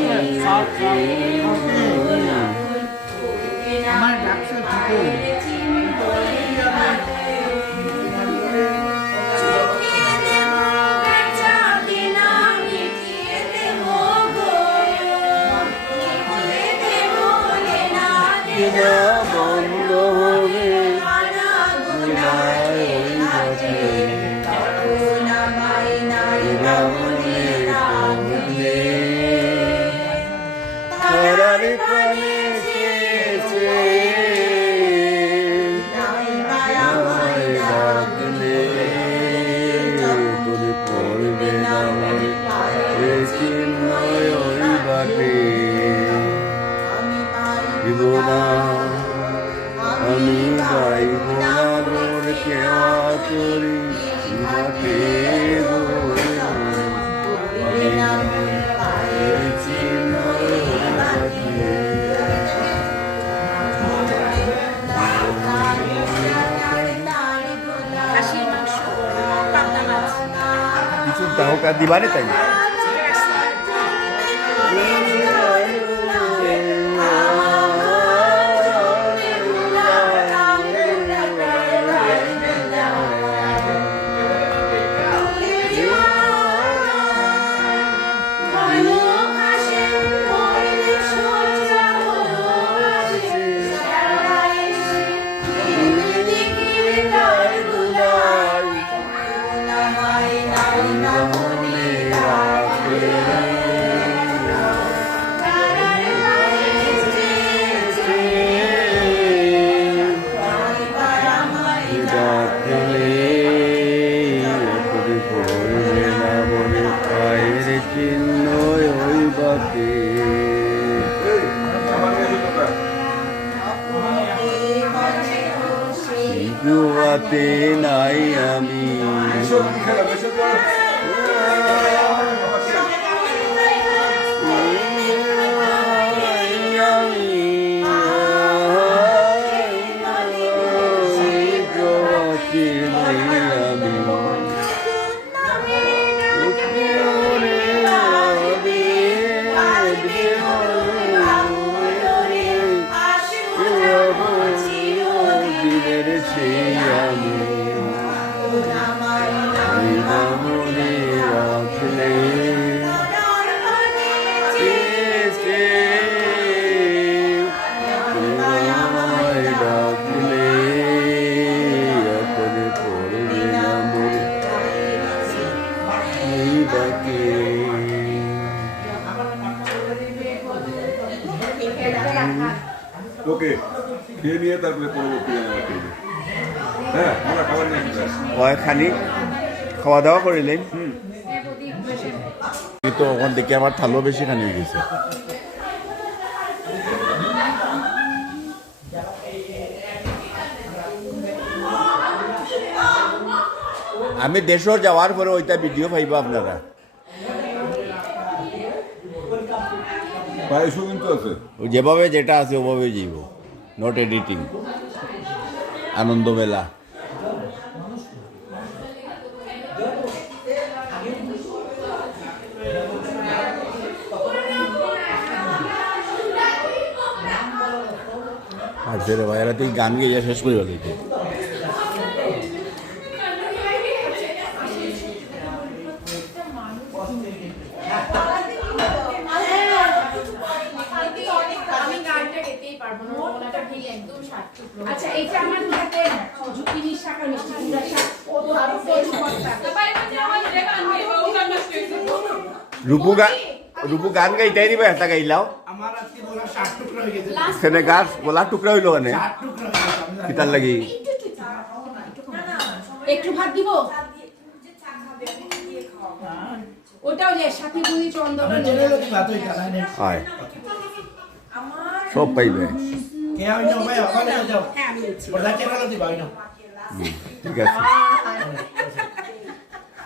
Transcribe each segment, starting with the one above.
对，发三，发。কেওয়া করি মাছ কিছু দাহকা দিবানে তাই? ওকে খেয়ে নিয়ে তারপরে পরবর্তী জানালা করবে হ্যাঁ আমরা খাবার নিয়ে আসি কয় খানি খাওয়া দাওয়া করিলেন কিন্তু ওখান থেকে আমার থালো বেশি খানি গেছে। আমি দেশও যাওয়ার পরে ওইটা ভিডিও পাইব আপনারা। যেভাবে যেটা আছে ওভাবে যাইব। নট এডিটিং আনন্দ মেলা। আচ্ছা রে ভাই এরা তুই গান গিয়ে শেষ করে টুকরো আচ্ছা এটা আমার হাতে তিরিশ টাকা মিষ্টি কুমড়া শাক ও আরও প্রচুর কথা রূপু গান রূপু গান গাইতেই দিবে? একটা গাইলাও সেনে গাছ গোলা টুকরা হইল মানে হয়ে কিতার লাগি একটু ভাত দিব ওটাও যে সাথে চন্দন হয়ে হয় সব পাইবে হ্যাঁ ঠিক আছে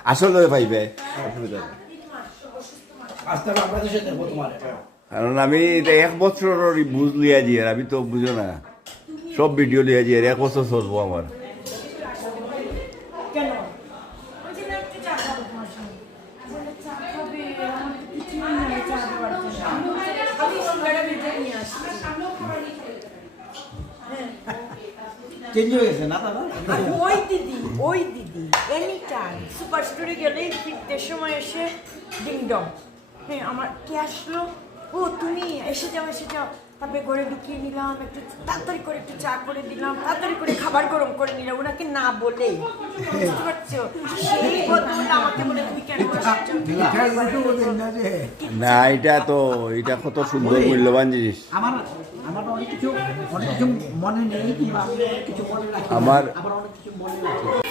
আসলে পাইবে অসুবিধা নেই। আস্তে আস্তে আপনাদের সাথে দেখব তোমার কারণ আমি এটা এক বছরের বুঝ লিয়া দিয়ে আমি তো বুঝো না। সব ভিডিও লিয়া দিয়ে এক বছর চলবো আমার। চেঞ্জ হয়ে। গেছে না দাদা? ওই দিদি ওই দিদি এনি টাইম সুপার স্টোরে গেলেই ফিরতে সময় এসে ডিংডং হ্যাঁ আমার কে আসলো ও তুমি এসে যাও এসে যাও। তারপরে ঘরে ঢুকিয়ে নিলাম একটু তাড়াতাড়ি করে একটু চা করে দিলাম তাড়াতাড়ি করে খাবার গরম করে নিলাম ওনাকে না বলে। বুঝতে পারছ? সেই আমাকে বলে তুমি কেন না এটা তো এটা কত সুন্দর মূল্যবান জিনিস। আমার আমার অনেক কিছু মনে নেই কিছু মনে আমার অনেক কিছু মনে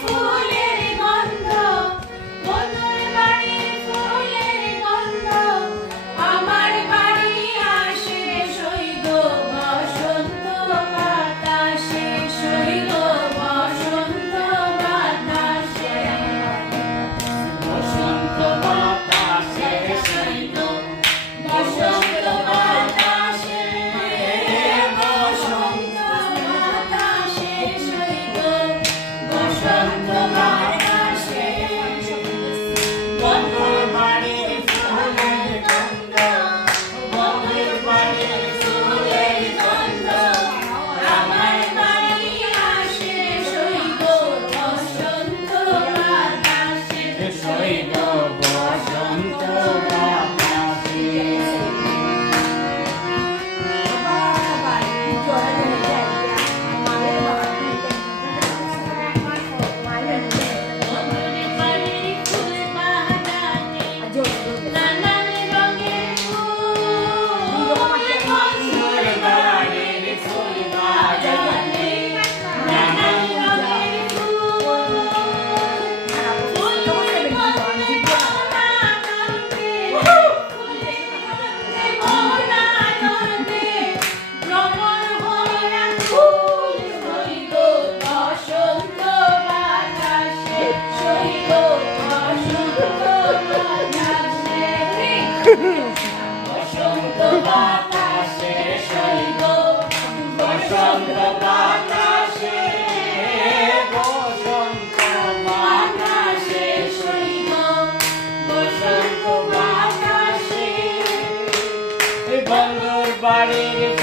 Hare Krishna.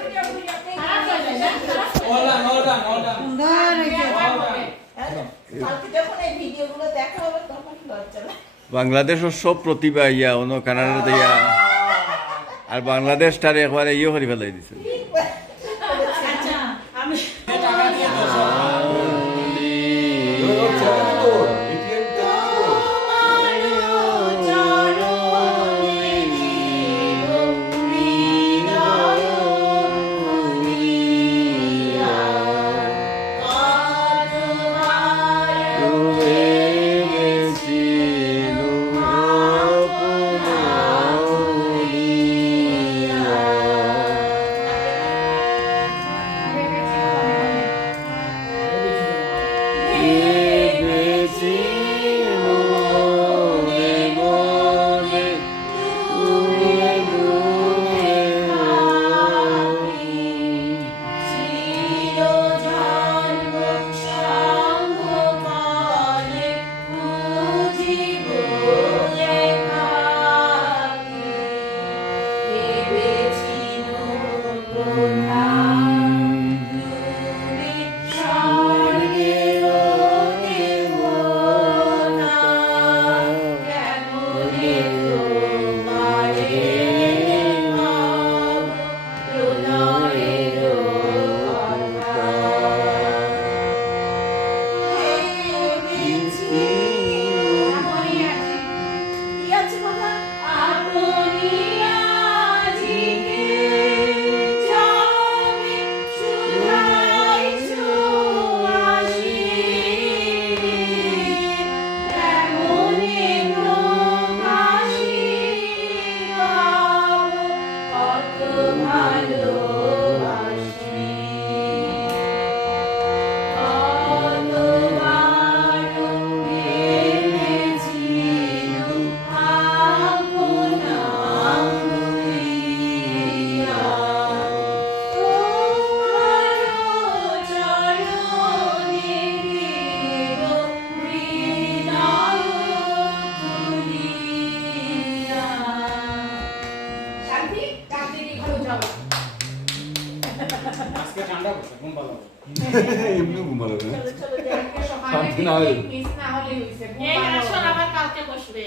বাংলাদেশের সব প্রতিভা ইয়া অন্য কানাডা ইয়া আর বাংলাদেশটারে একবারে ইয়ে করে ফেলাই দিছে। এই আসল আবার কালকে বসবে।